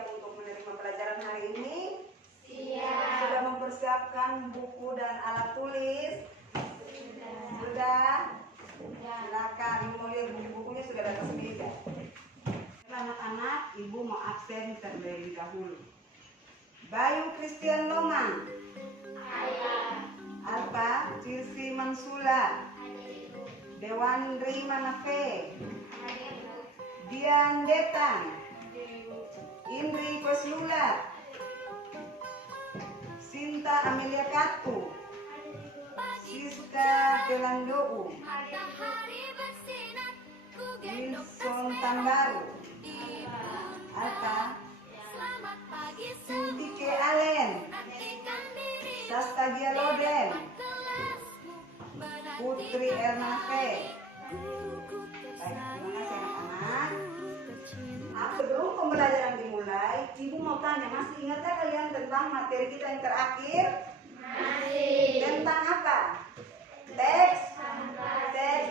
siap untuk menerima pelajaran hari ini? Siap. Sudah mempersiapkan buku dan alat tulis? Sudah? Silakan, Ibu mau lihat buku-bukunya sudah di atas meja. Anak-anak, Ibu mau absen terlebih dahulu. Bayu Christian Loman. Ayah. Alfa Cirsi Mansula. Dewandri Manafe. Dian Detan. Indri Koslula. Sinta Amelia Katu. Siska Pelandou. Wilson Tambaru. Alta Sintike Allen. Sastagia Loden. Putri Ernafe. Baik, terima kasih anak-anak. Sebelum pembelajaran dimulai, Ibu mau tanya, masih ingatkah kalian tentang materi kita yang terakhir? Masih. Tentang apa? Teks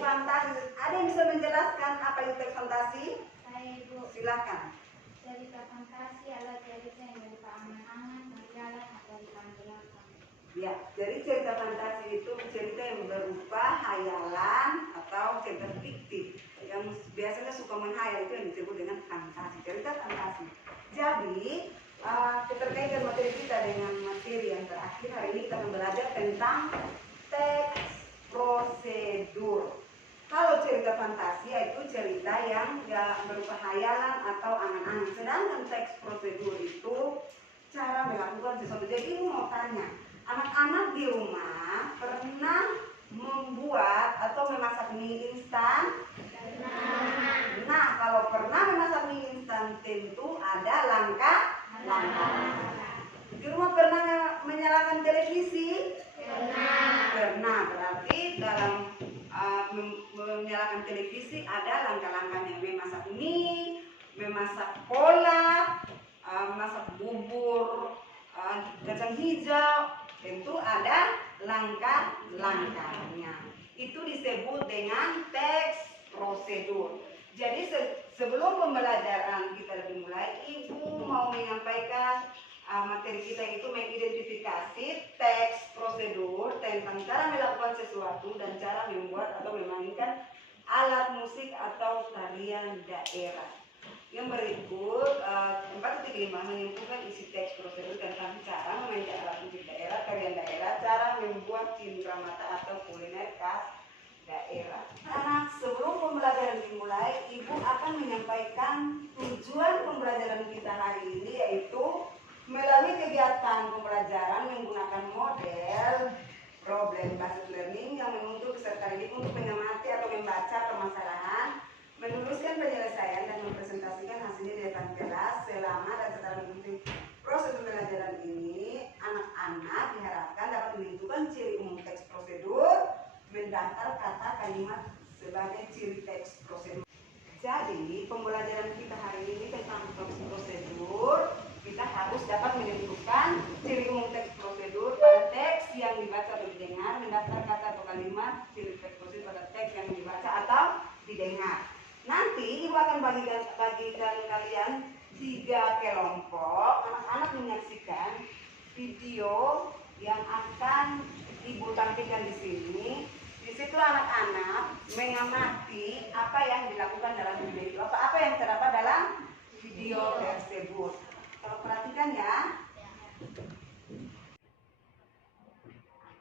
fantasi. Ada yang bisa menjelaskan apa itu teks fantasi? Saya Ibu. Silakan. Cerita fantasi adalah cerita yang berupa angan-angan, majalah atau dipanggilkan. Ya, jadi cerita fantasi itu cerita yang berupa hayalan atau cerita fiktif. Yang biasanya suka menghayal itu yang disebut dengan fantasi, cerita fantasi. Jadi, keterkaitan materi kita dengan materi yang terakhir, hari ini kita akan belajar tentang teks prosedur. Kalau cerita fantasi itu cerita yang berupa hayalan atau angan-angan. Sedangkan teks prosedur itu cara melakukan sesuatu. Jadi Ibu mau tanya, anak-anak di rumah pernah membuat atau memasak mie instan? Nah, kalau pernah memasak mie instan tentu ada langkah-langkah. Di rumah pernah menyalakan televisi? Pernah. Berarti dalam menyalakan televisi ada langkah-langkahnya. Memasak mie, memasak kolak, masak bubur kacang hijau, tentu ada langkah-langkahnya. Itu disebut dengan teks prosedur. Jadi sebelum pembelajaran kita dimulai, Ibu mau menyampaikan materi kita itu mengidentifikasi teks prosedur tentang cara melakukan sesuatu dan cara membuat atau memainkan alat musik atau tarian daerah. Yang berikut 4.5 menyimpulkan isi teks prosedur tentang cara memainkan alat musik daerah, tarian daerah, cara membuat cindramata atau kuliner khas daerah. Anak, sebelum pembelajaran dimulai, Ibu akan menyampaikan tujuan pembelajaran kita hari ini, yaitu melalui kegiatan pembelajaran menggunakan model problem based learning yang menuntut peserta didik untuk mengamati atau membaca permasalahan, menuliskan penyelesaian dan mempresentasikan hasilnya di depan kelas selama dan setelah mengikuti proses pembelajaran ini. Anak-anak diharapkan dapat menentukan ciri umum teks prosedur, mendaftar kata kalimat sebagai ciri teks prosedur. Jadi pembelajaran kita hari ini tentang teks prosedur, kita harus dapat menentukan ciri umum teks prosedur pada teks yang dibaca atau didengar, mendaftar kata atau kalimat ciri teks prosedur pada teks yang dibaca atau didengar. Nanti Ibu akan bagikan kalian 3 kelompok. Anak-anak menyaksikan video yang akan Ibu tampilkan di sini. Di situ anak-anak mengamati apa yang dilakukan dalam video itu, apa yang terdapat dalam video tersebut. Kalau perhatikan ya.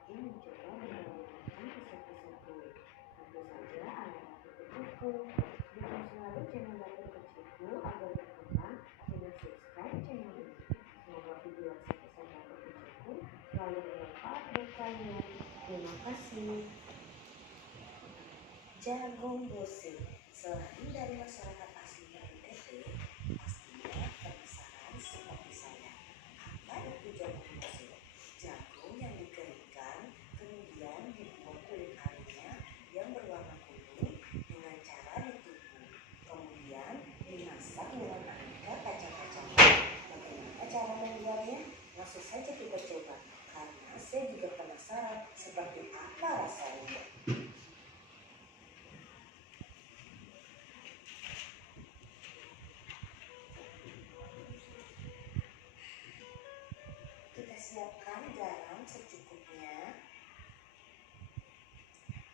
Ini mencoba menjalankan kisah-kisah tentu saja Anda buku. Dukung selalu channel Dapur Kecilku agar berkembang dengan subscribe channel ini. Semoga video kisah Dapur Kecilku selalu bermanfaat buat kalian. Terima kasih. Jagung Bose, selain dari masyarakat asli NTT, pastinya penasaran seperti saya. Apa itu jagung Bose? Jagung yang dikeringkan, kemudian dibuang kulit airnya yang berwarna kuning dengan cara ditumbuk, kemudian dimasak dengan aneka kacang-kacangan. Bagaimana cara membuatnya? Langsung saja kita coba, karena saya juga penasaran seperti apa rasanya. garam secukupnya,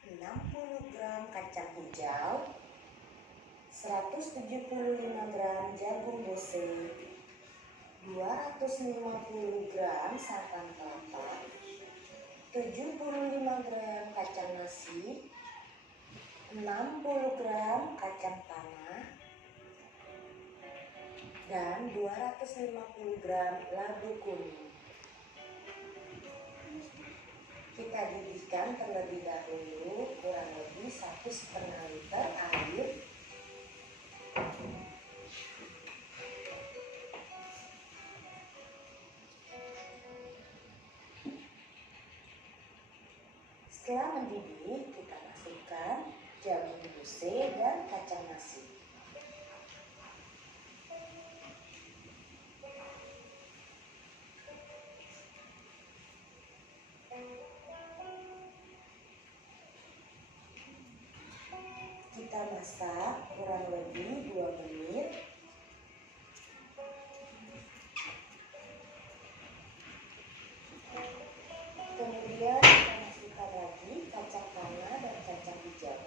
60 gram kacang hijau, 175 gram jagung bose, 250 gram santan kelapa, 75 gram kacang nasi, 60 gram kacang tanah, dan 250 gram labu kuning. Kita didihkan terlebih dahulu kurang lebih 1,5 liter air. Setelah mendidih, kita masukkan jagung bose dan kacang nasi. Kita masak kurang lebih 2 menit. Kemudian kita masukkan lagi kacang tanah dan kacang hijau.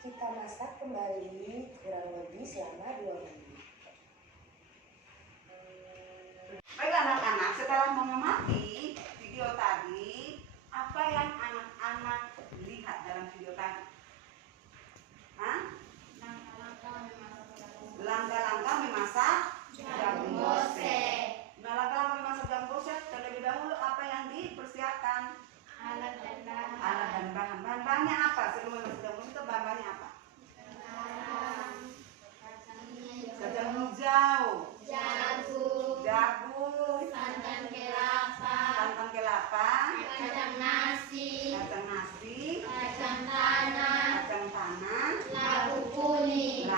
Kita masak kembali kurang lebih selama 2 menit. Baiklah anak-anak, setelah mengamati video tadi, apa yang anak-anak lihat dalam video tadi? Hah? Langkah-langkah memasak jagung bose. Nah, langkah-langkah memasak jagung bose terlebih dahulu apa yang dipersiapkan? Alat dan bahan. Alat dan bahan. Bahan-bahannya apa? Sebelum memasak jagung bose itu bahan-bahannya apa? Kacang hijau, jagung, Santan kelapa, kacang nasi, kacang tanah, labu kuning.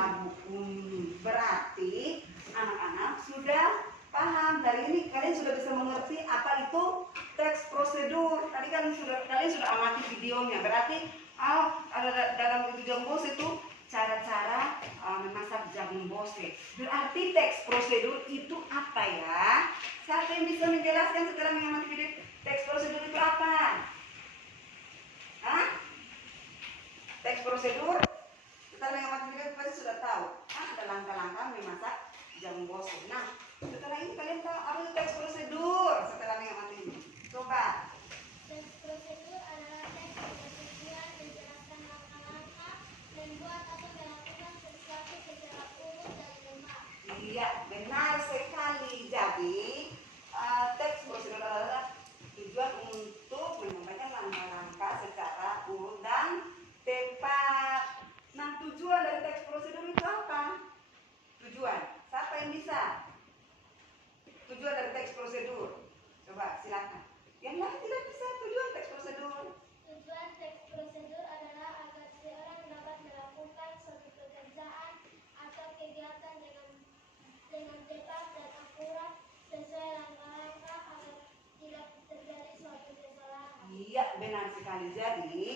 Berarti anak-anak sudah paham. Dari ini kalian sudah bisa mengerti apa itu teks prosedur. Tadi kalian sudah amati videonya. Berarti ada dalam video jagung bose itu cara-cara memasak jagung bose. Berarti teks prosedur itu apa ya? Siapa yang bisa menjelaskan setelah mengamati video teks prosedur itu apa? Hah? Teks prosedur setelah mengamati video pasti sudah tahu. Ada langkah-langkah memasak jagung bose. Nah, setelah ini kalian tahu apa itu teks prosedur setelah mengamati ini. Coba. Teks prosedur adalah teks persetujuan menjelaskan langkah-langkah membuat atau melakukan sesuatu secara urut dan lemah. Iya, benar sekali. Jadi, teks prosedur adalah tujuan untuk menyampaikan langkah-langkah secara urut dan tepat. Nah, tujuan dari teks prosedur itu apa? Tujuan. Siapa yang bisa? Tujuan dari teks prosedur. Coba, silakan. Yang lain tidak bisa tujuan teks prosedur. Tujuan teks prosedur adalah agar seseorang dapat melakukan suatu pekerjaan atau kegiatan dengan tepat dan akurat sesuai langkah-langkah agar tidak terjadi suatu kesalahan. Iya, benar sekali. Jadi,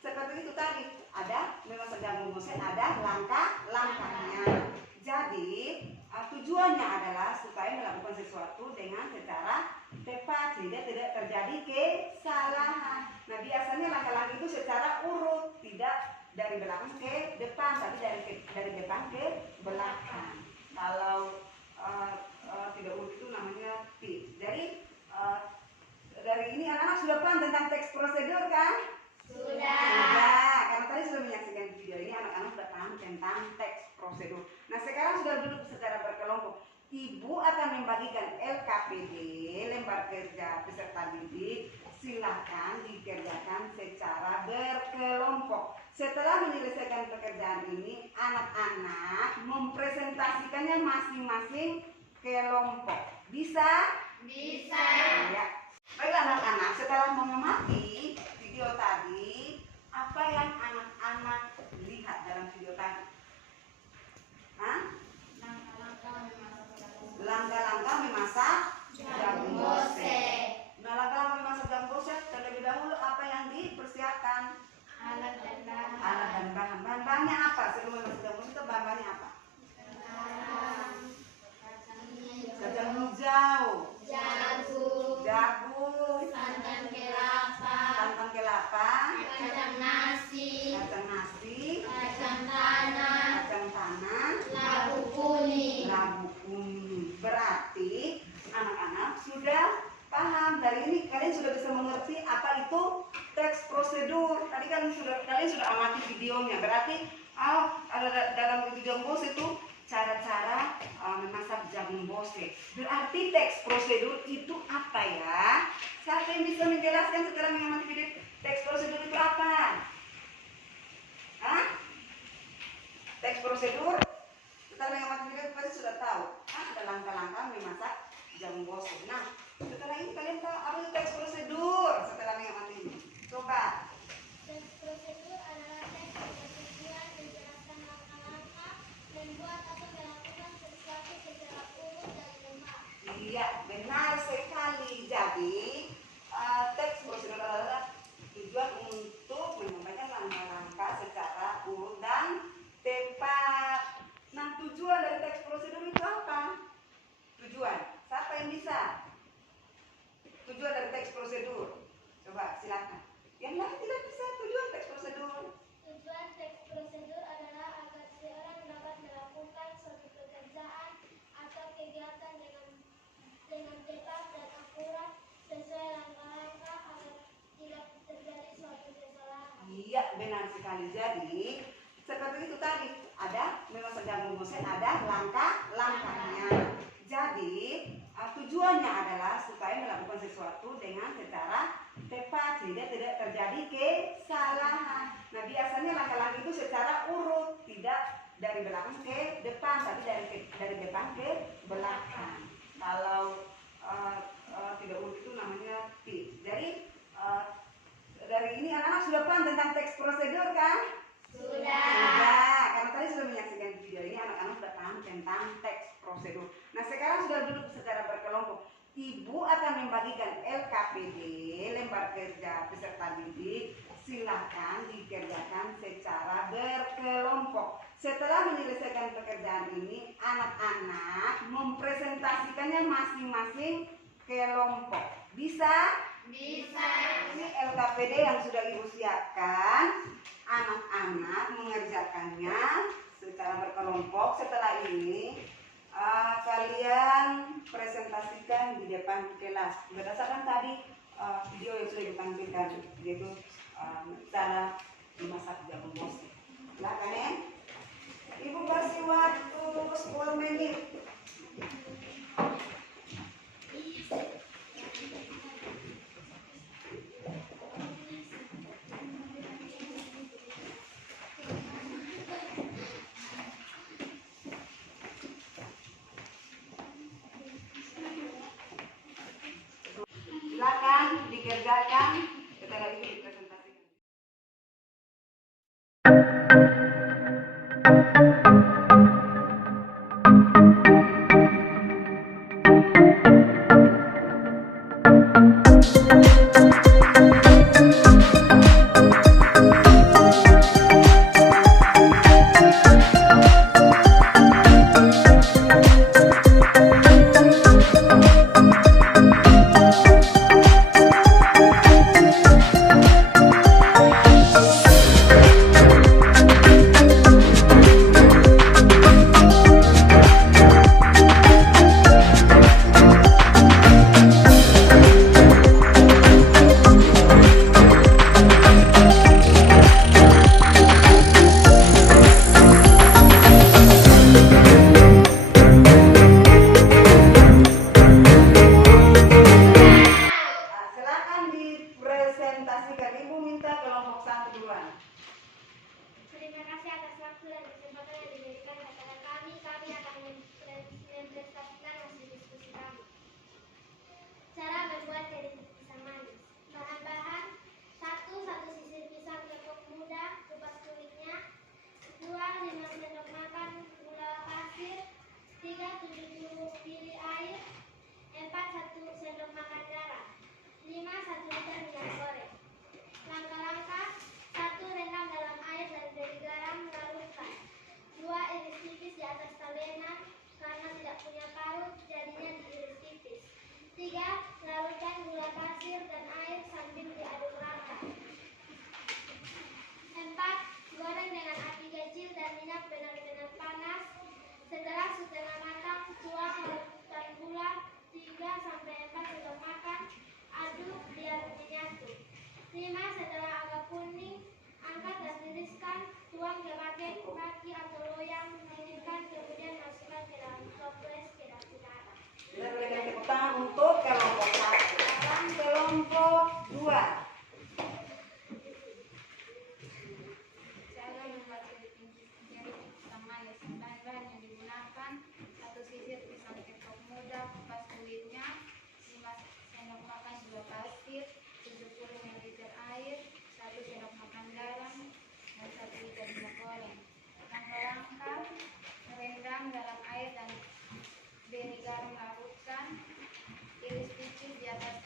seperti itu tadi. Ada memasak jagung bose, ada langkah-langkahnya. Jadi, tujuannya adalah supaya melakukan sesuatu dengan secara tepat sehingga tidak terjadi kesalahan. Nah, biasanya langkah-langkah itu secara urut, tidak dari belakang ke depan, tapi dari depan ke belakang. Kalau tidak urut itu namanya tips. Jadi dari ini anak-anak sudah paham tentang teks prosedur kan? Sudah. Karena tadi sudah menyaksikan video ini, anak-anak sudah paham tentang teks prosedur. Nah, sekarang sudah duduk secara berkelompok. Ibu akan membagikan LKPD, lembar kerja peserta didik. Silakan dikerjakan secara berkelompok. Setelah menyelesaikan pekerjaan ini, anak-anak mempresentasikannya masing-masing kelompok. Bisa? Bisa. Ya. Baiklah anak-anak, setelah mengamati video tadi, apa yang anak-anak lihat dalam video tadi? Hah? Langkah-langkah memasak jagung bose. Nah, langkah-langkah memasak jagung bose terlebih dahulu apa yang dipersiapkan? Alat sebelum masuk ke musik itu bahannya apa? Kacang hijau, jagung, santan kelapa, kacang nasi, kacang tanah, labu kuning. Berarti anak-anak sudah paham. Dari ini kalian sudah bisa mengerti apa itu teks prosedur. Tadi kan kalian sudah amati videonya. Berarti ada dalam itu jagung bose itu cara-cara memasak jagung bose. Berarti teks prosedur itu apa ya? Siapa yang bisa menjelaskan setelah mengamati video teks prosedur itu apa? Hah? Teks prosedur setelah mengamati video pasti sudah tahu. Ada langkah-langkah memasak jagung bose. Nah, setelah ini kalian tahu apa itu teks prosedur setelah mengamati ini. Coba. Teks prosedur adalah teks yang bertujuan menjelaskan langkah-langkah membuat atau melakukan sesuatu secara urut dan lemah. Iya, benar sekali. Jadi, teks prosedur adalah tujuan untuk menyampaikan langkah-langkah secara urut dan tepat. Nah, tujuan dari teks prosedur itu apa? Tujuan. Siapa yang bisa? Tujuan dari teks prosedur. Coba, silakan. Yang lain tidak bisa tujuan teks prosedur. Tujuan teks prosedur adalah agar seorang dapat melakukan suatu pekerjaan atau kegiatan dengan tepat dan akurat sesuai langkah-langkah agar tidak terjadi suatu kesalahan. Iya, benar sekali. Jadi, seperti itu tadi, ada memasak jagung bose, ada langkah-langkahnya. Jadi, tujuannya adalah supaya melakukan sesuatu dengan secara tepat sehingga tidak terjadi kesalahan. Nah, biasanya langkah-langkah itu secara urut, tidak dari belakang ke depan, tapi dari depan ke belakang. Kalau tidak urut itu namanya tip. Jadi dari ini anak-anak sudah paham tentang teks prosedur kan? Sudah. Karena tadi sudah menyaksikan video ini, anak-anak sudah paham tentang teks prosedur. Nah, sekarang sudah duduk secara berkelompok. Ibu akan membagikan LKPD, lembar kerja peserta didik. Silakan dikerjakan secara berkelompok. Setelah menyelesaikan pekerjaan ini, anak-anak mempresentasikannya masing-masing kelompok. Bisa? Bisa. Ini LKPD yang sudah Ibu siapkan. Anak-anak mengerjakannya secara berkelompok. Setelah ini kalian presentasikan di depan kelas berdasarkan tadi video yang sudah ditampilkan, yaitu cara memasak jagung bose. Silakan ya. Ibu kasih waktu 10 menit. Silakan dikerjakan setelah itu dipresentasikan. Langkah-langkah: 1. Rendam dalam air dan beri garam, larutkan. 2. Cara membuat jari sama bahan yang digunakan: 1 sisir pisang ketok muda, kupas kulitnya, 5 sendok makan gula pasir, 70 ml air, 1 sendok makan garam, dan 1 liter minyak goreng. Langkah-langkah: merendam dalam air dan beri garam, larutkan, iris tipis di atas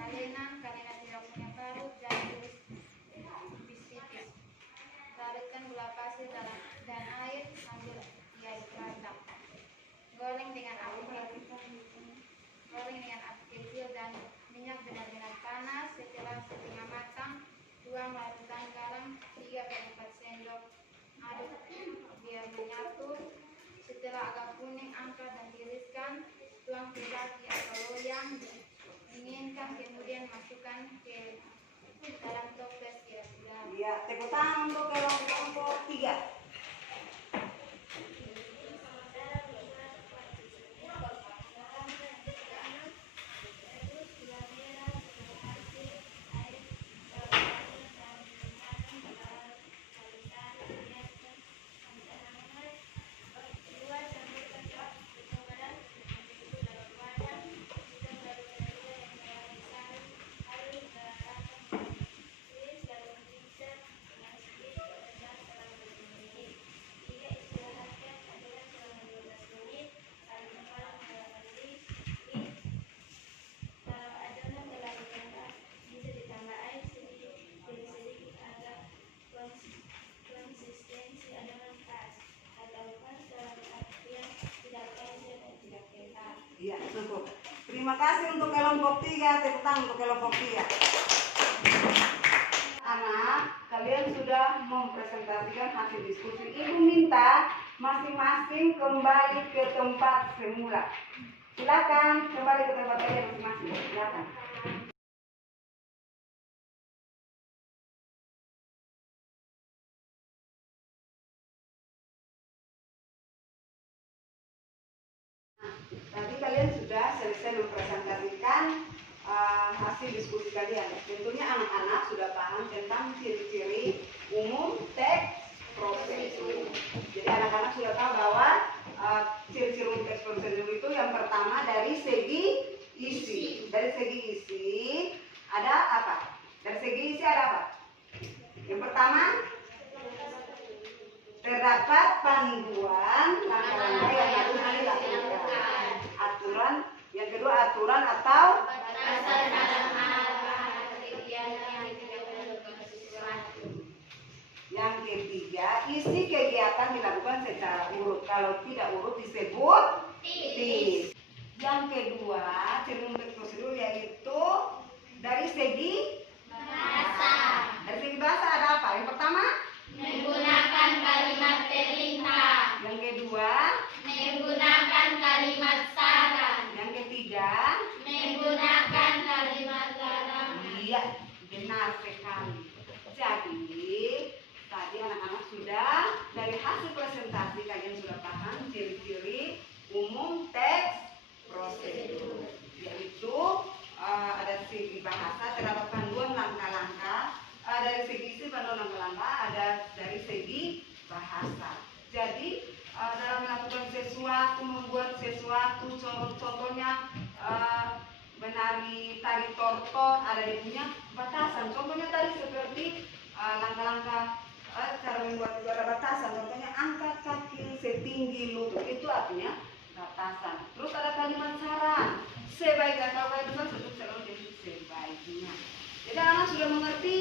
kalenan tidak punya parut, dan iris tipis-tipis. Larutkan gula pasir dan air sambil diaduk rata. Goreng dengan api kecil dan minyak benar-benar panas. Setelah setengah matang, tuang larutan garam 3/4 sendok, aduk biar menyatu. Setelah agak kuning, angkat dan tiriskan. Tuang ke baki atau loyang, dinginkan, kemudian masukkan ke dalam toples kira-kira. Ya, tepuk tangan untuk kelompok 3. Ya, cukup. Terima kasih untuk kelompok 3, tepuk tangan untuk kelompok 3. Anak, kalian sudah mempresentasikan hasil diskusi. Ibu minta masing-masing kembali ke tempat semula. Silakan kembali ke tempat kalian masing-masing. Silakan. Tadi kalian sudah selesai mempresentasikan hasil diskusi kalian. Tentunya anak-anak sudah paham tentang ciri-ciri umum teks prosedur. Jadi anak-anak sudah tahu bahwa ciri-ciri umum teks prosedur itu yang pertama dari segi isi. Dari segi isi ada apa? Dari segi isi ada apa? Yang pertama, terdapat panduan langkah-langkah yang harus dilakukan. Aturan, yang kedua aturan atau Batasan dalam hal kegiatan yang tidak dilakukan sesuatu. yang ketiga, isi kegiatan dilakukan secara urut. Kalau tidak urut disebut tis. Yang kedua, ciri umum teks prosedur yaitu dari segi Bahasa. Dari segi bahasa ada apa? Yang pertama, Menggunakan kalimat perintah. yang kedua, Menggunakan kalimat saran. yang ketiga. Menggunakan kalimat garam. Iya, benar sekali. Jadi, tadi anak-anak sudah dari hasil presentasi kalian sudah paham ciri-ciri umum teks prosedur, yaitu ada segi bahasa, terdapat panduan langkah-langkah, dari segi isi panduan langkah-langkah, ada dari segi bahasa. Jadi dalam melakukan sesuatu, membuat sesuatu, contohnya menari tari tortor, ada dia punya batasan. Contohnya tadi seperti langkah-langkah cara membuat itu ada batasan. Contohnya angkat kaki setinggi lutut, itu artinya batasan. Terus ada kalimat saran, sebaiknya kalau itu kan sebut selalu jadi sebaiknya. Jadi anak sudah mengerti?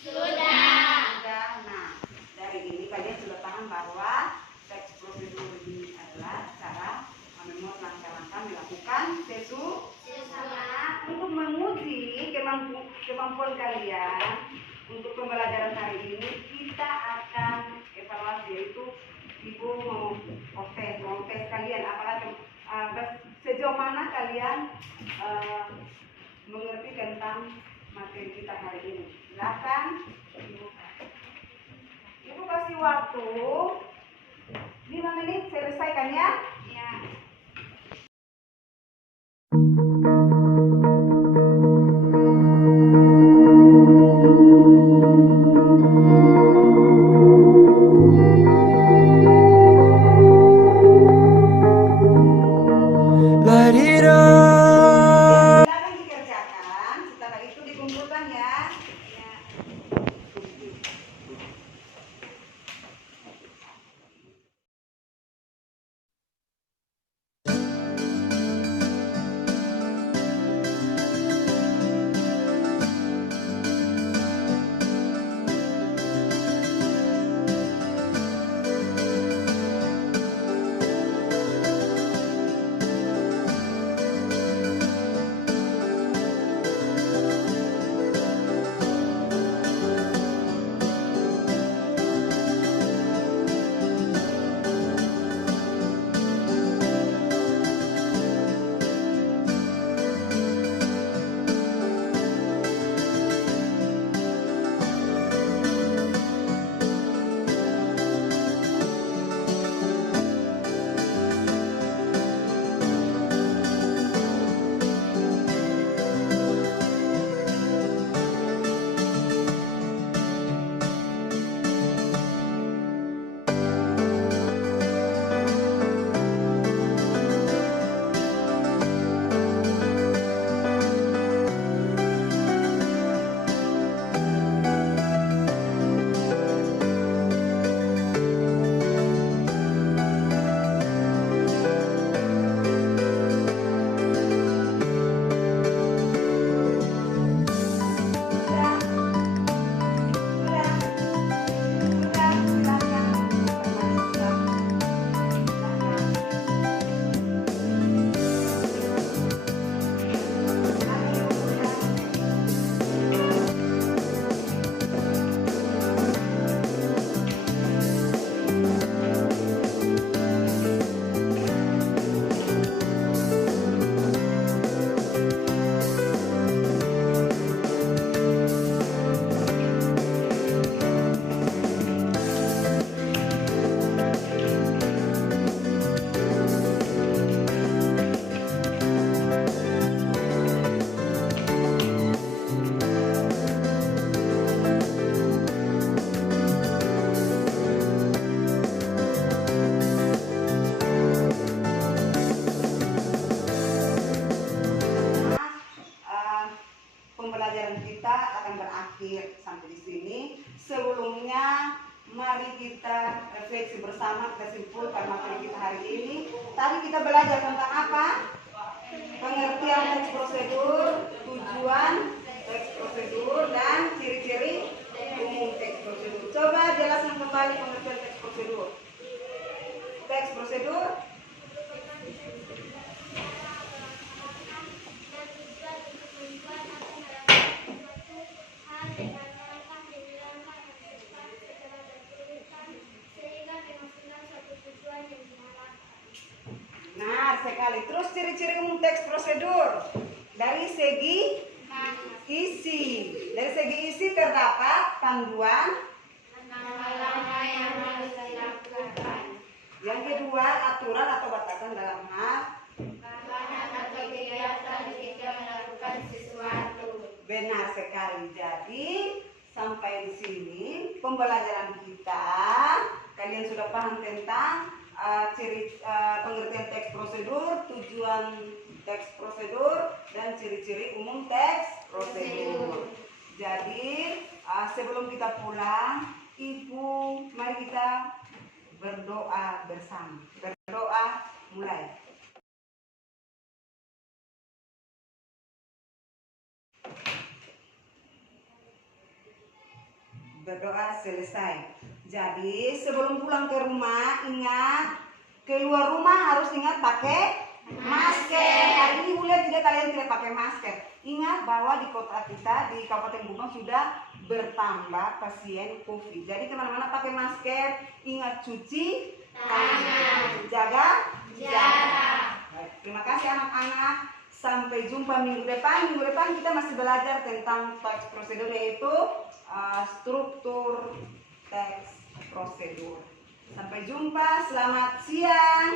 Sudah. Nah, dari ini kalian sudah paham bahwa teks prosedur ini adalah cara membuat langkah-langkah melakukan sesuatu. Untuk menguji kemampuan kalian untuk pembelajaran hari ini, kita akan evaluasi, yaitu ibu mau tes kalian apakah sejauh mana kalian mengerti tentang materi kita hari ini. Silakan ibu kasih waktu 5 menit, selesaikan ya. Ya. Ya. Pembelajaran kita akan berakhir sampai di sini. Sebelumnya, mari kita refleksi bersama, kita simpulkan materi kita hari ini. Tadi kita belajar tentang apa? Pengertian teks prosedur, tujuan teks prosedur, dan ciri-ciri umum teks prosedur. Coba jelaskan kembali pengertian teks prosedur. Teks prosedur sekali. Terus ciri-ciri umum teks prosedur dari segi isi. Dari segi isi terdapat panduan. Yang harus dilakukan. Yang kedua, aturan atau batasan dalam hal Atau kegiatan ketika melakukan sesuatu. benar sekali. Jadi sampai di sini pembelajaran kita. Kalian sudah paham tentang pengertian teks prosedur, tujuan teks prosedur, dan ciri-ciri umum teks prosedur. Jadi sebelum kita pulang, Ibu, mari kita berdoa bersama. Berdoa mulai. Berdoa selesai. Jadi sebelum pulang ke rumah, ingat keluar rumah harus ingat pakai masker. Hari ini boleh tidak kalian tidak pakai masker. Ingat bahwa di kota kita di Kabupaten Bunga sudah bertambah pasien COVID. Jadi kemana-mana pakai masker. Ingat cuci tangan, jaga jarak. Terima kasih anak-anak. Sampai jumpa minggu depan. Minggu depan kita masih belajar tentang teks prosedur, yaitu struktur teks prosedur. Sampai jumpa, selamat siang.